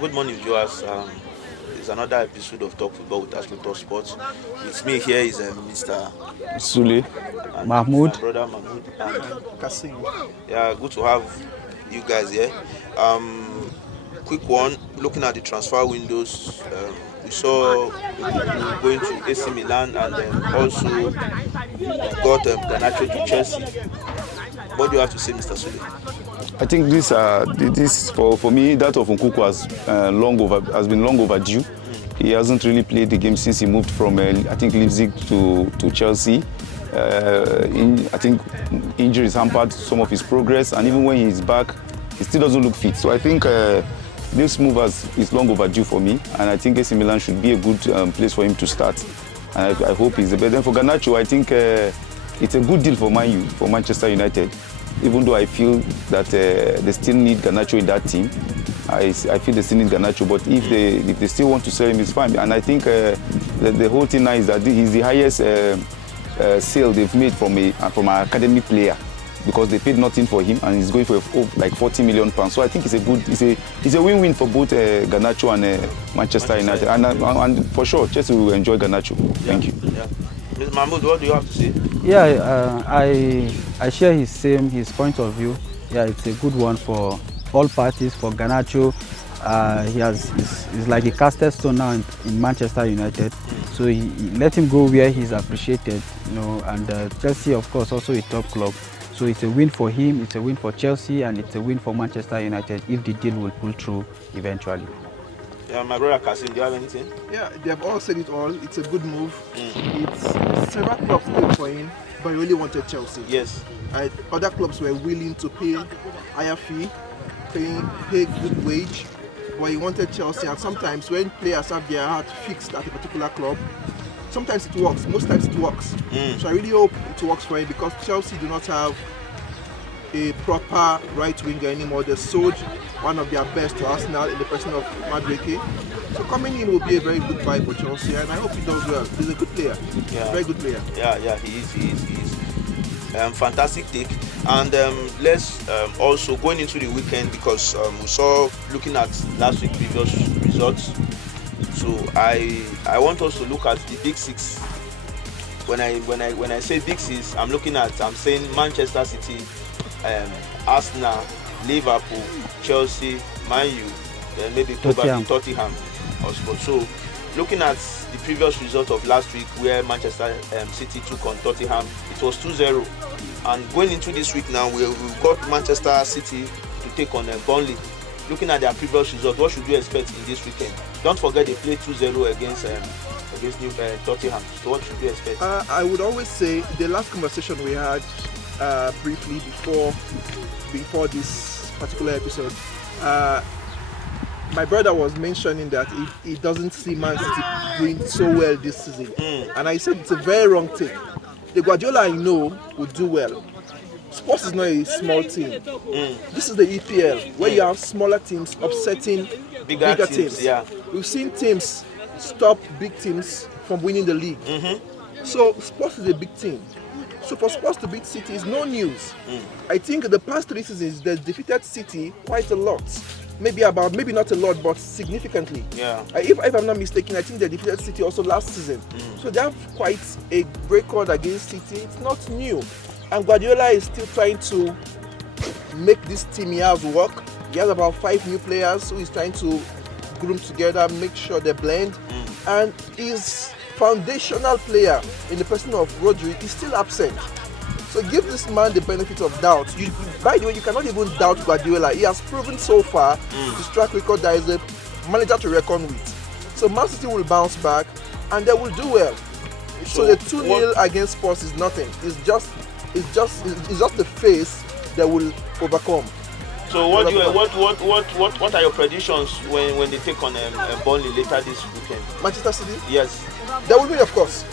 Good morning, viewers. It's another episode of Talk Football with AstroTurf Sports. With me here is Mr. Sule, and my Mahmoud. brother Mahmoud. And Kasim. yeah, good to have you guys here. Quick one, looking at the transfer windows, we saw Lukaku going to AC Milan and also got Garnacho to Chelsea. What do you have to say, Mr. Sule? I think this for me, that of Nkunku has been long overdue. He hasn't really played the game since he moved from I think Leipzig to Chelsea. I think injuries hampered some of his progress, and even when he's back, he still doesn't look fit. So I think this move is long overdue for me, and I think AC Milan should be a good place for him to start. And I hope he's the best. Then for Garnacho, I think it's a good deal for Manchester United. Even though I feel that they still need Garnacho in that team, I feel they still need Garnacho. But if they still want to sell him, it's fine. And I think the whole thing now is that he's the highest sale they've made from an academy player, because they paid nothing for him, and he's going for like £40 million. So I think it's a win-win for both Garnacho and Manchester United. And for sure, Chelsea will enjoy Garnacho. Thank you. Yeah. Mr. Mahmoud, what do you have to say? Yeah, I share his point of view. Yeah, it's a good one for all parties. For Garnacho, he's like a casted stone now in Manchester United. So he let him go where he's appreciated, And Chelsea, of course, also a top club. So it's a win for him, it's a win for Chelsea, and it's a win for Manchester United if the deal will pull through eventually. Yeah, my brother Kasim, do you have anything? Yeah, they've all said it all. It's a good move. It's several clubs paid for him, but he really wanted Chelsea. Yes. Other clubs were willing to pay higher fee, pay good wage, but he wanted Chelsea. And sometimes when players have their heart fixed at a particular club, sometimes it works. Most times it works. So I really hope it works for him, because Chelsea do not have a proper right winger anymore. They sold one of their best to Arsenal in the person of Madueke. So coming in will be a very good buy for Chelsea, and I hope he does well. He's a good player. Yeah. Very good player. Yeah, he is. Fantastic take. And let's also going into the weekend, because we saw, looking at last week's previous results. So I want us to look at the big six. When I say big six, I'm saying Manchester City, Arsenal, Liverpool, Chelsea, Man U, then maybe probably Tottenham also. So looking at the previous result of last week, where Manchester City took on Tottenham, it was 2-0. And going into this week now, we've got Manchester City to take on Burnley. Looking at their previous result, what should you expect in this weekend? Don't forget they played 2-0 against Tottenham. So what should you expect? I would always say the last conversation we had briefly before this particular episode, my brother was mentioning that he doesn't see Man City doing so well this season. And I said it's a very wrong take. The Guardiola I know would do well. Sports is not a small team. This is the EPL, where you have smaller teams upsetting bigger teams. Yeah. We've seen teams stop big teams from winning the league. So Sports is a big team. So for Sports to beat City is no news. I think the past 3 seasons they've defeated City quite a lot. Maybe not a lot, but significantly. Yeah. If I'm not mistaken, I think they defeated City also last season. So they have quite a record against City. It's not new. And Guardiola is still trying to make this team he has work. He has about 5 new players who he's trying to groom together, make sure they blend. And his foundational player in the person of Rodri is still absent. So give this man the benefit of doubt. By the way, you cannot even doubt Guardiola. He has proven so far his track record that is a manager to reckon with. So Man City will bounce back and they will do well. So the 2-0 against Spurs is nothing. It's just the face that will overcome. So what are your predictions when they take on Burnley later this weekend? Manchester City? Yes. They will win, of course.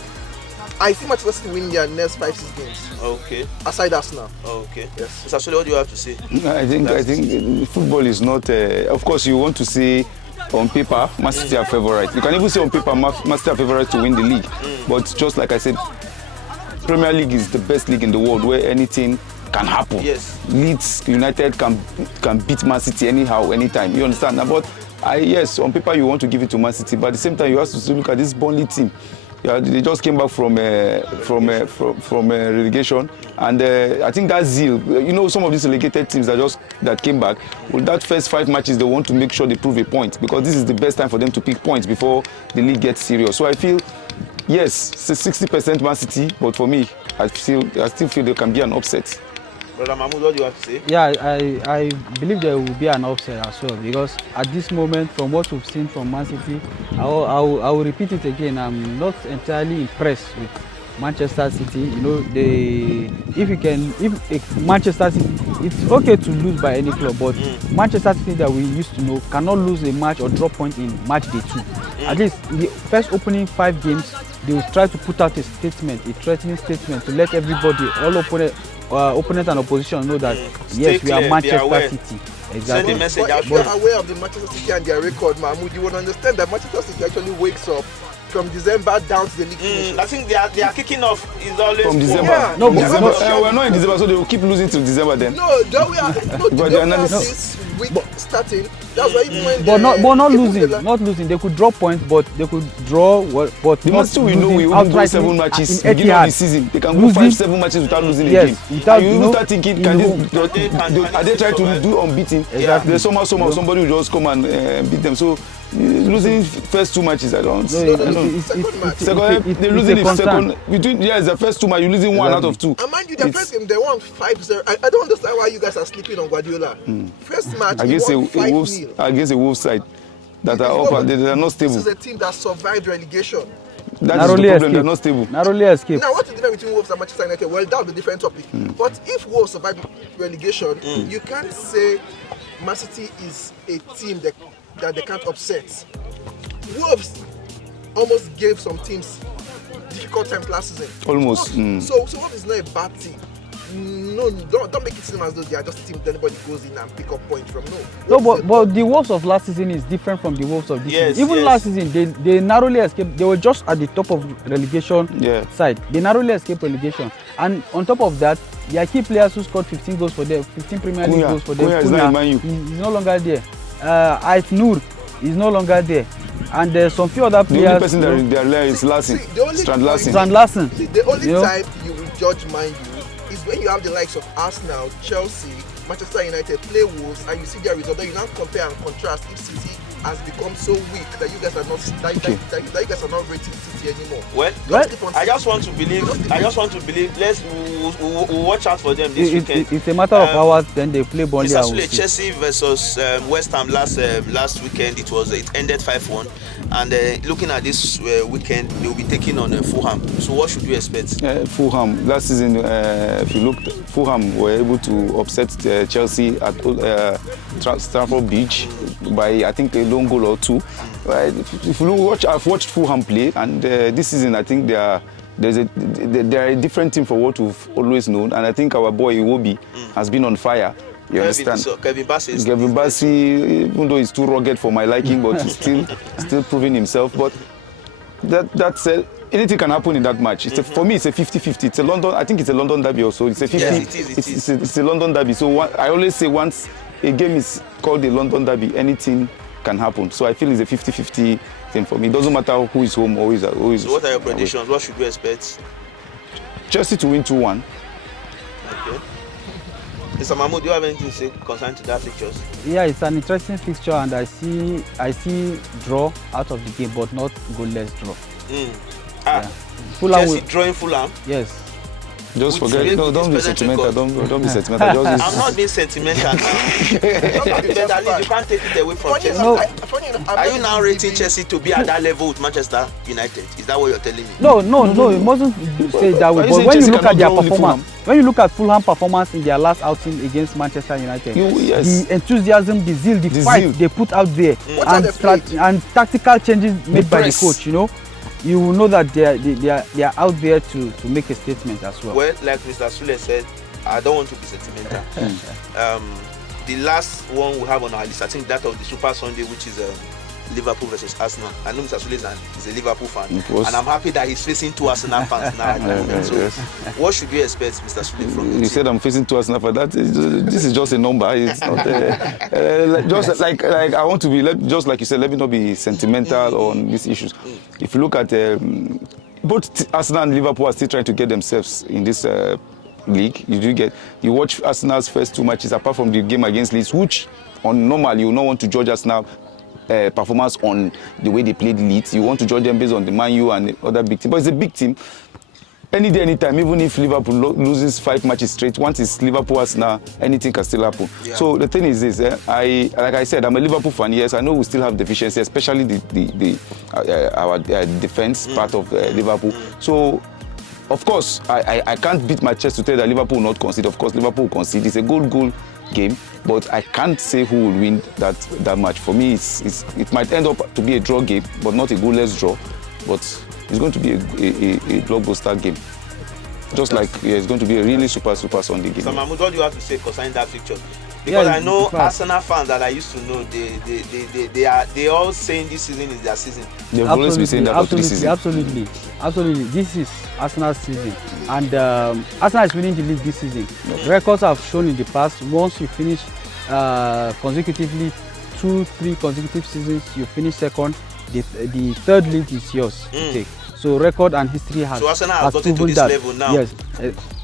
I see Manchester City winning their next 5-6 games. Okay. Aside Arsenal. Okay. Yes. Mr. Sule, what do you have to say? I think football is not. Of course, you want to say on paper, Man City are favourite. You can even say on paper, Man City are favourite to win the league. But just like I said, Premier League is the best league in the world, where anything can happen. Yes. Leeds United can beat Man City anyhow, anytime. You understand? But yes, on paper you want to give it to Man City, but at the same time you have to still look at this Burnley team. Yeah, they just came back from relegation, and I think that zeal, you know, some of these relegated teams that came back, with that first 5 matches, they want to make sure they prove a point, because this is the best time for them to pick points before the league gets serious. So I feel, yes, 60% Man City, but for me, I still feel there can be an upset. Brother Mahmoud, what do you have to say? Yeah, I believe there will be an upset as well, because at this moment, from what we've seen from Man City, I will repeat it again. I'm not entirely impressed with Manchester City. You know, if Manchester City, it's okay to lose by any club, but Manchester City that we used to know cannot lose a match or drop point in match day 2. At least in the first opening 5 games, they will try to put out a statement, a threatening statement, to let everybody, all opponent and opposition, know that yes, we are Manchester City. Exactly. Send the message out. If you are aware of the Manchester City and their record, Mahmoud, you would understand that Manchester City actually wakes up from December down to the league finish. I think they are kicking off is always from December. Yeah. No, December. We're not in December, so they will keep losing till December then. No, we are this week starting. That's why even when not losing. They could drop points, but they could draw. But the match we know we will go 7 matches beginning of the season. They can go 5-7 matches without losing a game. And you start thinking, are they trying to do unbeaten? Exactly. There's somehow somebody will just come and beat them. So losing first 2 matches, I don't. Second, they're losing the second. The first 2 matches, you're losing 1 out of 2. And mind you, the first game they won 5-0. I don't understand why you guys are sleeping on Guardiola. First match, against won 5-0. Against a Wolves side that are up, they are not stable. This is a team that survived relegation. That is the problem, they are not stable. Narrowly escaped. Now, what's the difference between Wolves and Manchester United? Well, that would be a different topic. But if Wolves survived relegation, you can't say Man City is a team that they can't upset. Wolves almost gave some teams difficult times last season. Almost. So Wolves is not a bad team. No, don't make it seem as though they are just a team that anybody goes in and pick up points from. No, but the Wolves of last season is different from the Wolves of this season. Even last season, they narrowly escaped. They were just at the top of relegation side. They narrowly escaped relegation. And on top of that, their key players who scored 15 goals for them, 15 Premier League goals for them. Cunha is no longer there. Ait Noor is no longer there. And there's some few other players. The only person that they are there is Larsen. Strand Larsen. The only time you will judge Man U is when you have the likes of Arsenal, Chelsea, Manchester United play Wolves, and you see their result. Then you now compare and contrast if City has become so weak that you guys are not that you guys are not rating City anymore. Well, I just want to believe. We'll watch out for them this weekend. It's a matter of hours. Then they play Burnley. It's Chelsea versus West Ham last weekend. It ended 5-1. And looking at this weekend, they will be taking on Fulham. So what should we expect? Fulham last season, if you looked, Fulham were able to upset Chelsea at Stamford Bridge by I think a lone goal or 2. If you watch, I've watched Fulham play, and this season I think they are a different team from what we've always known, and I think our boy Iwobi has been on fire. You understand? Kevin Bassey, even though he's too rugged for my liking, but he's still proving himself. But that's anything can happen in that match. For me, it's a 50-50. It's a London. I think it's a London derby also. It's a 50. Yeah, it's a London derby. So I always say once a game is called a London derby, anything can happen. So I feel it's a 50-50 thing for me. It doesn't matter who is home or who is. So what are your predictions? What should we expect? Chelsea to win 2-1. Okay. Mr. Mahmoud, do you have anything to say concerning to that fixture? Yeah, it's an interesting fixture, and I see draw out of the game, but not goalless draw. Chelsea drawing Fulham? Yes. Just forget. No, don't be sentimental. Don't be sentimental. I'm not being sentimental. You can't take it away from Chelsea. No. Are you now rating Chelsea to be at that level with Manchester United? Is that what you're telling me? No. It mustn't say that way. But when you look at their performance, when you look at Fulham performance in their last outing against Manchester United, the enthusiasm, the zeal, the fight they put out there, and tactical changes made by the coach, you will know that they are out there to make a statement as well. Well, like Mr. Sule said, I don't want to be sentimental. The last one we have on our list, I think that of the Super Sunday, which is Liverpool versus Arsenal. I know Mr. Suleman is a Liverpool fan, Of course. and I'm happy that he's facing two Arsenal fans now at the moment. So, what should we expect, Mr. Sule, from the You team? said I'm facing two Arsenal for that. This is just a number. It's not just like I want to be. Just like you said, let me not be sentimental on these issues. If you look at both Arsenal and Liverpool are still trying to get themselves in this league. You watch Arsenal's first two matches, apart from the game against Leeds, which on normal you will not want to judge Arsenal performance on the way they played Leeds. You want to judge them based on the Man U and the other big team. But it's a big team. Any day, anytime, even if Liverpool loses 5 matches straight, once it's Liverpool, Arsenal, anything can still happen. Yeah. So the thing is this, like I said, I'm a Liverpool fan. Yes, I know we still have deficiency, especially our defense part of Liverpool. So, of course, I can't beat my chest to tell that Liverpool will not concede. Of course, Liverpool will concede. It's a goal game, but I can't say who will win that match. For me, it might end up to be a draw game, but not a goalless draw. But it's going to be a blockbuster game. Just like it's going to be a really super Sunday game. So Mahmoud, what do you have to say concerning that fixture? Because I know Arsenal fans that I used to know, they all saying this season is their season. They've always been saying that for 3 seasons. Absolutely. This is Arsenal's season, and Arsenal is winning the league this season. Records have shown in the past, once you finish consecutively 2-3 consecutive seasons, you finish second. The third league is yours to take. So record and history has. So Arsenal has gotten to this level now. Yes,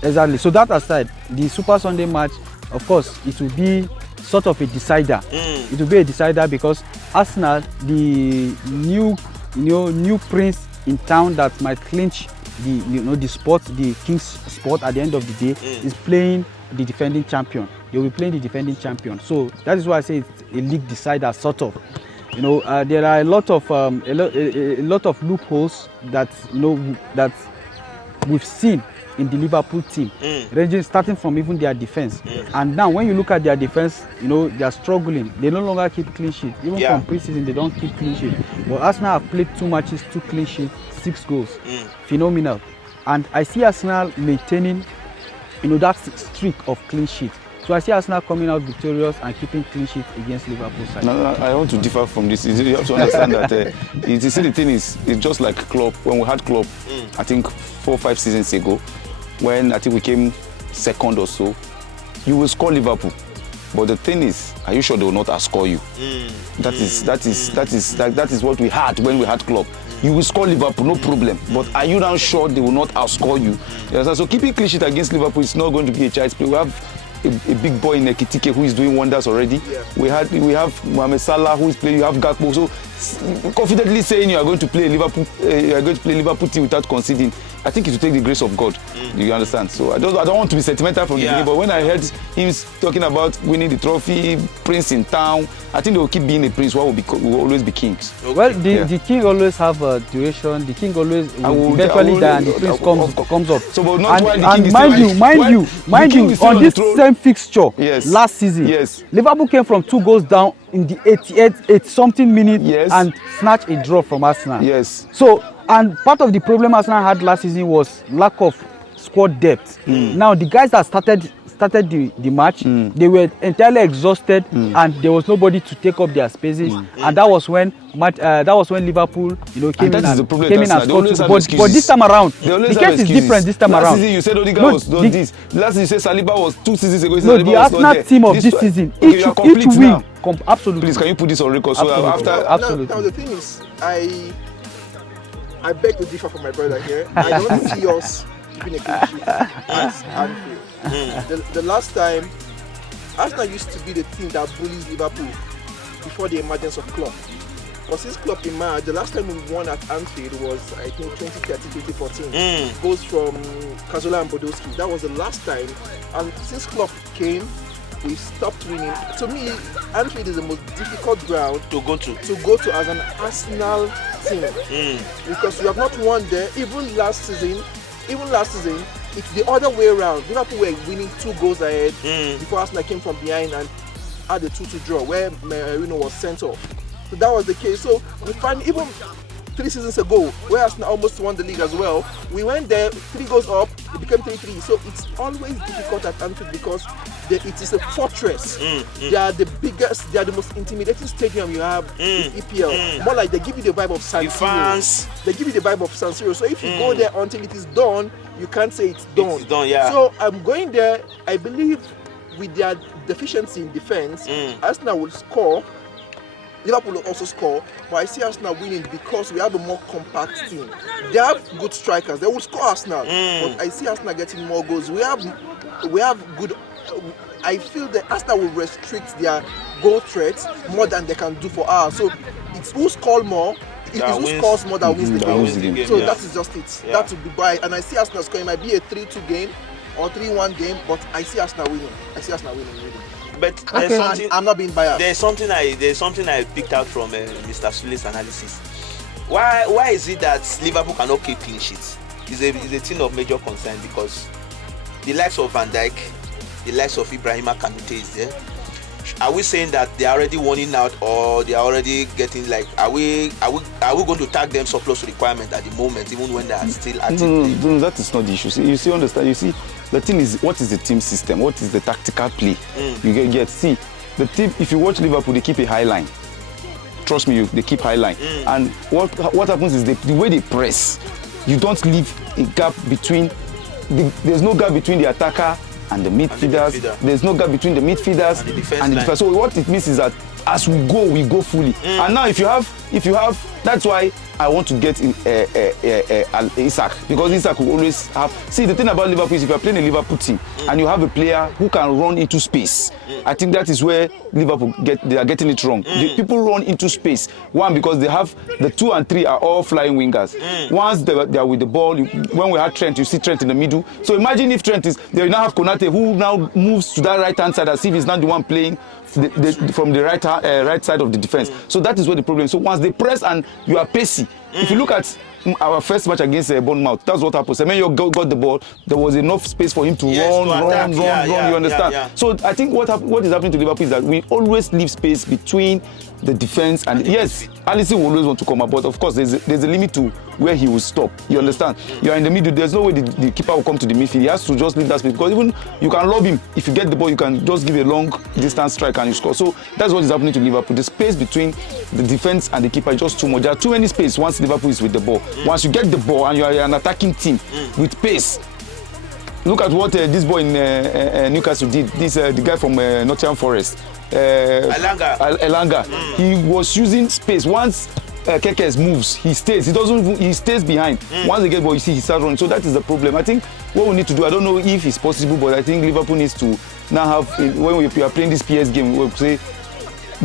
exactly. So that aside, the Super Sunday match, of course, it will be sort of a decider. It will be a decider because Arsenal, the new prince in town that might clinch the spot, the king's spot at the end of the day, is playing the defending champion. They will be playing the defending champion. So that is why I say it's a league decider, sort of. There are a lot of loopholes that that we've seen in the Liverpool team, ranging starting from even their defense. And now when you look at their defense, they are struggling. They no longer keep clean sheet. Even from preseason, they don't keep clean sheet. But Arsenal have played 2 matches, 2 clean sheets, 6 goals. Phenomenal. And I see Arsenal maintaining, that streak of clean sheet. So I see Arsenal coming out victorious and keeping clean sheet against Liverpool side. No, I want to differ from this. You have to understand that you see the thing is, it's just like Klopp. When we had Klopp, I think 4 or 5 seasons ago, when I think we came second or so, you will score Liverpool. But the thing is, are you sure they will not outscore you? That is what we had when we had Klopp. You will score Liverpool, no problem. But are you now sure they will not outscore you? So keeping clean sheet against Liverpool is not going to be a child's play. We have a big boy in Ekitike who is doing wonders already. We have Mohamed Salah who is playing. You have Gakpo. So confidently saying you are going to play Liverpool team without conceding, I think it will take the grace of God. Do you understand? So I don't want to be sentimental from the beginning, but when I heard him talking about winning the trophy, prince in town, I think they will keep being a prince. What will always be kings. Well, the king always have a duration. The king always eventually die, and the prince comes up. So, but not while the king is mind you, on this same fixture last season, Liverpool came from 2 goals down in the 88 something minute and snatched a draw from Arsenal. So, and part of the problem Arsenal had last season was lack of squad depth. Now the guys that started the match, they were entirely exhausted, and there was nobody to take up their spaces, and that was when Liverpool came in and scored. But this time around, the case is different. This time around, last season you said Odegaard was not this. Last season you said Saliba was 2 seasons ago. No, the Arsenal team of this season, each win, absolutely. Please, can you put this on record? So absolutely. Now the thing is, I beg to differ from my brother here. I don't see us keeping a clean sheet at Anfield. The last time, Arsenal used to be the team that bullies Liverpool before the emergence of Klopp. But since Klopp emerged, the last time we won at Anfield was, I think, 2013-2014. Goals from Cazorla and Podolski. That was the last time. And since Klopp came, we stopped winning. To me, Anfield is the most difficult ground to go to as an Arsenal team, because we have not won there. Even last season, it's the other way around. Liverpool were winning 2 goals ahead before Arsenal came from behind and had a 2-2 draw where Merino was sent off. So that was the case. So we find even 3 seasons ago, where Arsenal almost won the league as well, we went there 3 goals up, it became 3-3. So it's always difficult at Anfield because it is a fortress. They are the biggest, they are the most intimidating stadium you have in EPL. More like they give you the vibe of San Siro. They give you the vibe of San Siro. So if you go there until it is done, you can't say it's done. It's done, yeah. So I'm going there. I believe with their deficiency in defense, Arsenal will score. Liverpool will also score, but I see Arsenal winning because we have a more compact team. They have good strikers. They will score Arsenal, but I see Arsenal getting more goals. We have good. I feel that Arsenal will restrict their goal threats more than they can do for us. So it's who scores more. It's who scores more that wins the game. So that is just it. That will be by. And I see Arsenal scoring. It might be a 3-2 game or 3-1 game, but I see Arsenal winning. Really. But there's something, I'm not being biased. There's something I picked out from Mr. Sule's analysis. Why is it that Liverpool cannot keep clean sheets? It's a thing of major concern because the likes of Van Dijk, the likes of Ibrahima Kanute is there. Are we saying that they are already winning out, or they are already getting like? Are we going to tag them surplus requirement at the moment, even when they are still active? No, that is not the issue. Understand? You see, the thing is, what is the team system? What is the tactical play? You get. See, the team. If you watch Liverpool, they keep a high line. Trust me, they keep high line. And what happens is the way they press, you don't leave a gap between. There's no gap between the attacker and the midfielders. There's no gap between the midfielders and the defense. So what it means is that as we go fully. And now if you have, that's why I want to get in Isak, because Isak will always have. See, the thing about Liverpool is if you are playing a Liverpool team and you have a player who can run into space, I think that is where Liverpool they are getting it wrong. The people run into space. One, because they have the 2 and 3 are all flying wingers. Once they are with the ball, when we had Trent, you see Trent in the middle. So imagine if Trent is, they now have Konate who now moves to that right hand side as if he's not the one playing from the right side of the defense. So that is where the problem is. So once they press and you are pacey, if you look at our first match against Bournemouth, that's what happened. Semenyo got the ball. There was enough space for him to run. You understand? So I think what is happening to Liverpool is that we always leave space between the defense and yes, Alisson will always want to come up, but of course there's a limit to where he will stop. You understand? You are in the middle. There's no way the keeper will come to the midfield. He has to just leave that space, because even you can lob him. If you get the ball, you can just give a long distance strike and you score. So that's what is happening to Liverpool. The space between the defense and the keeper is just too much. There are too many space once Liverpool is with the ball. Once you get the ball and you are an attacking team with pace. Look at what this boy in Newcastle did. The guy from Nottingham Forest. Elanga. He was using space. Once Kekes moves, he stays. He stays behind. Once they get ball, you see he starts running. So that is the problem. I think what we need to do, I don't know if it's possible, but I think Liverpool needs to now have, when we are playing this PS game, we'll say,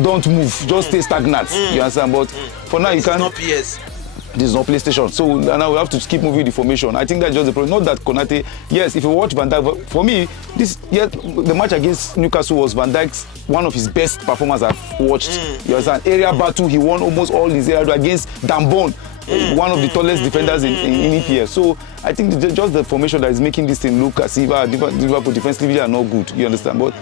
don't move, just stay stagnant. You understand? But for now, you can't. It's not PS. This is not PlayStation. So now we have to keep moving the formation. I think that's just the problem. Not that Konate, yes, if you watch Van Dijk, for me, the match against Newcastle was Van Dijk's one of his best performances I've watched. You understand? Area battle, he won almost all his area against Dambon, one of the tallest defenders in EPL. So I think just the formation that is making this thing look as if Liverpool defensively are not good. You understand? But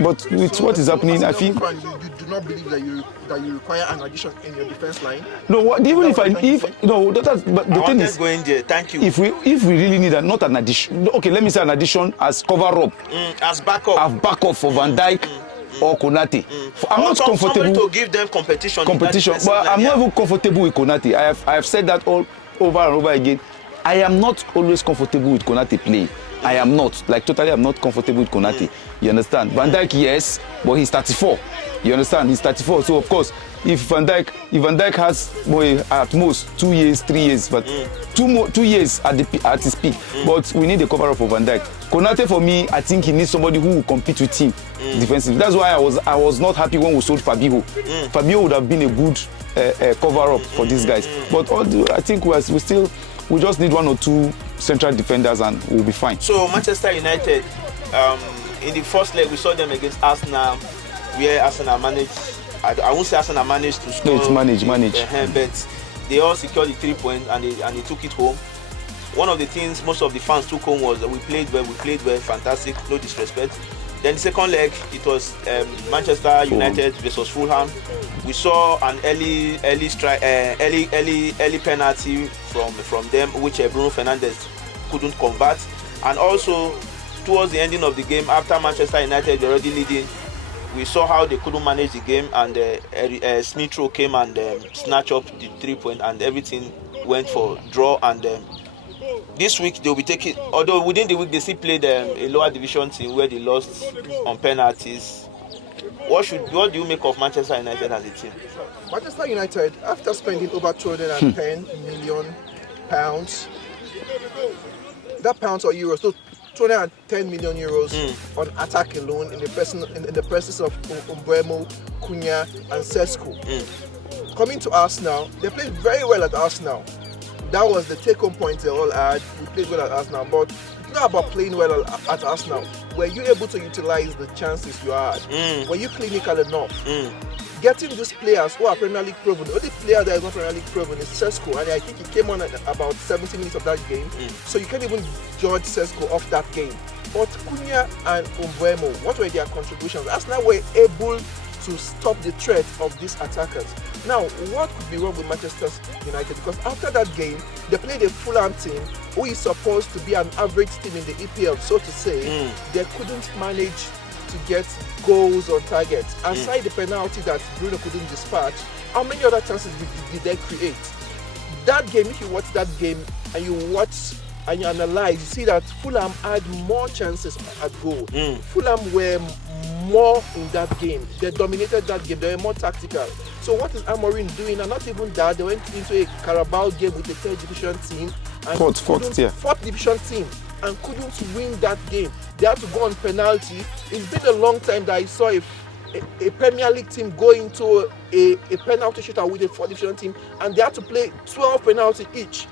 but with what is happening, I think. You do not believe that you require an addition in your defense line? No, even but the thing is, going there. Thank you. If we really need not an addition, okay, let me say an addition as cover up, as backup for Van Dijk or Konate. I'm not comfortable to give them competition, but I'm not even comfortable with Konate. I have said that all over and over again. I am not always comfortable with Konate playing. I am not. Totally, I'm not comfortable with Konate. You understand? Van Dijk, yes, but he's 34. You understand? He's 34. So, of course, if Van Dijk has at most 2 years, 3 years, but 2 years at his peak. But we need a cover-up for Van Dijk. Konate, for me, I think he needs somebody who will compete with him defensively. That's why I was not happy when we sold Fabinho. Fabinho would have been a good cover-up for these guys. But I think we just need 1 or 2 central defenders and we'll be fine. So Manchester United, in the first leg we saw them against Arsenal, where Arsenal managed. I won't say Arsenal managed to score. No, it's managed. But they all secured the 3 points and they took it home. One of the things most of the fans took home was that we played well, fantastic, no disrespect. Then the second leg, it was Manchester United versus Fulham. We saw an early penalty from them, which Bruno Fernandes couldn't convert, and also towards the ending of the game, after Manchester United were already leading, we saw how they couldn't manage the game, and Smith Rowe came and snatched up the 3 point, and everything went for draw. And this week they'll be taking, although within the week they still played a lower division team where they lost on penalties. What do you make of Manchester United as a team? Manchester United, after spending over 210 million pounds, that pounds or euros, so 210 million euros on attack alone in the presence of Mbeumo, Cunha, and Sesko. Coming to Arsenal, they played very well at Arsenal. That was the take-home point they all had. We played well at Arsenal, but it's not about playing well at Arsenal. Were you able to utilize the chances you had? Were you clinical enough? Getting these players who are Premier League proven, the only player that is not Premier League proven is Sesko, and I think he came on at about 70 minutes of that game, so you can't even judge Sesko off that game. But Cunha and Mbeumo, what were their contributions? Arsenal were able to stop the threat of these attackers. Now, what could be wrong with Manchester United? Because after that game, they played a Fulham team who is supposed to be an average team in the EPL, so to say. They couldn't manage to get goals on target. Aside the penalty that Bruno couldn't dispatch, how many other chances did they create? That game, if you watch that game and you analyze, you see that Fulham had more chances at goal. Fulham were more in that game. They dominated that game. They were more tactical. So what is Amorim doing? And not even that, they went into a Carabao game with the third division team and fourth division team, and couldn't win that game. They had to go on penalty. It's been a long time that I saw a Premier League team go into a penalty shootout with a fourth division team, and they had to play 12 penalties each.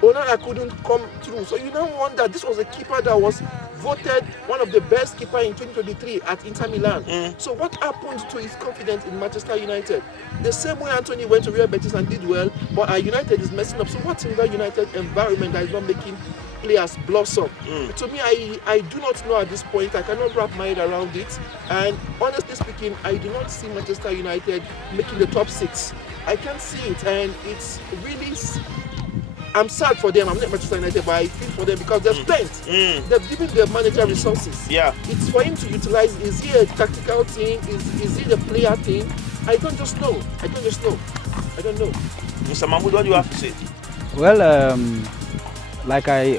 Onana couldn't come through. So you now wonder, this was a keeper that was voted one of the best keeper in 2023 at Inter Milan. So what happened to his confidence in Manchester United? The same way Anthony went to Real Betis and did well, but United is messing up. So what's in that United environment that is not making players blossom? To me, I do not know at this point. I cannot wrap my head around it. And honestly speaking, I do not see Manchester United making the top 6. I can't see it, and it's really... I'm sad for them. I'm not Manchester United, but I feel for them because they've spent. They've given their manager resources. Yeah. It's for him to utilize. Is he a tactical thing? Is he the player thing? I don't know. Mr. Mahmoud, what do you have to say? Well, like I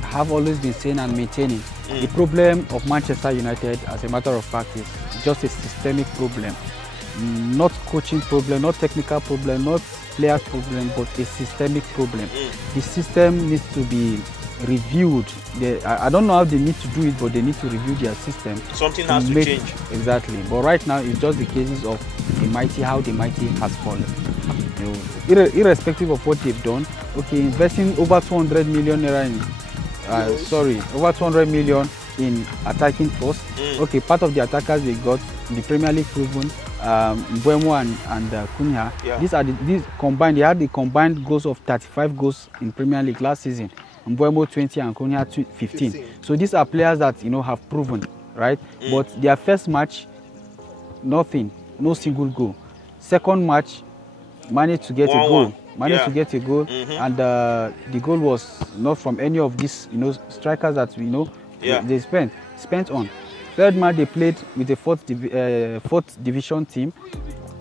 have always been saying and maintaining, the problem of Manchester United, as a matter of fact, is just a systemic problem. Not coaching problem, not technical problem, not player problem, but a systemic problem. The system needs to be reviewed. I don't know how they need to do it, but they need to review their system. Something has to change. Exactly. But right now, it's just the cases of how the mighty has fallen. Irrespective of what they've done, okay, investing over 200 million naira over 200 million in attacking force. Okay, part of the attackers they got, the Premier League proven, Mbeumo and Cunha. These combined, they had the combined goals of 35 goals in Premier League last season. Mbeumo 20 and Cunha 15. So these are players that have proven, right? But their first match, nothing, no single goal. Second match, managed to get a goal. And the goal was not from any of these strikers that they spent on. Third match they played with the fourth division team,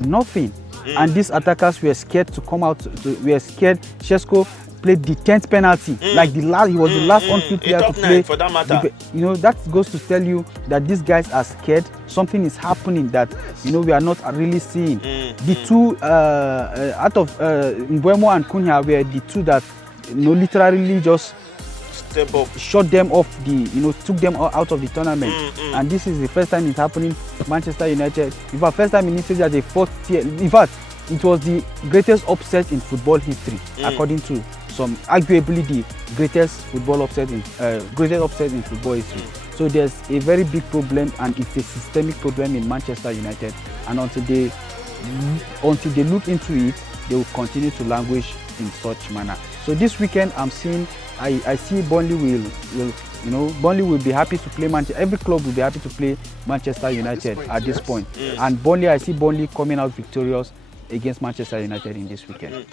nothing. And these attackers were scared to come out. Were scared. Sesko played the 10th penalty, like he was the last on-field player to play. For that matter. That goes to tell you that these guys are scared. Something is happening that we are not really seeing. The two out of Mbeumo and Cunha were the two that literally just shot them off took them out of the tournament. And this is the first time it's happening to Manchester United. In fact, first time in history that the fourth tier. In fact, it was the greatest upset in football history, according to some, arguably the greatest upset in football history. So there's a very big problem, and it's a systemic problem in Manchester United. And until they look into it, they will continue to languish in such manner. So this weekend, I see Burnley Burnley will be happy to play Manchester. Every club will be happy to play Manchester United at this point. And Burnley, I see Burnley coming out victorious against Manchester United in this weekend.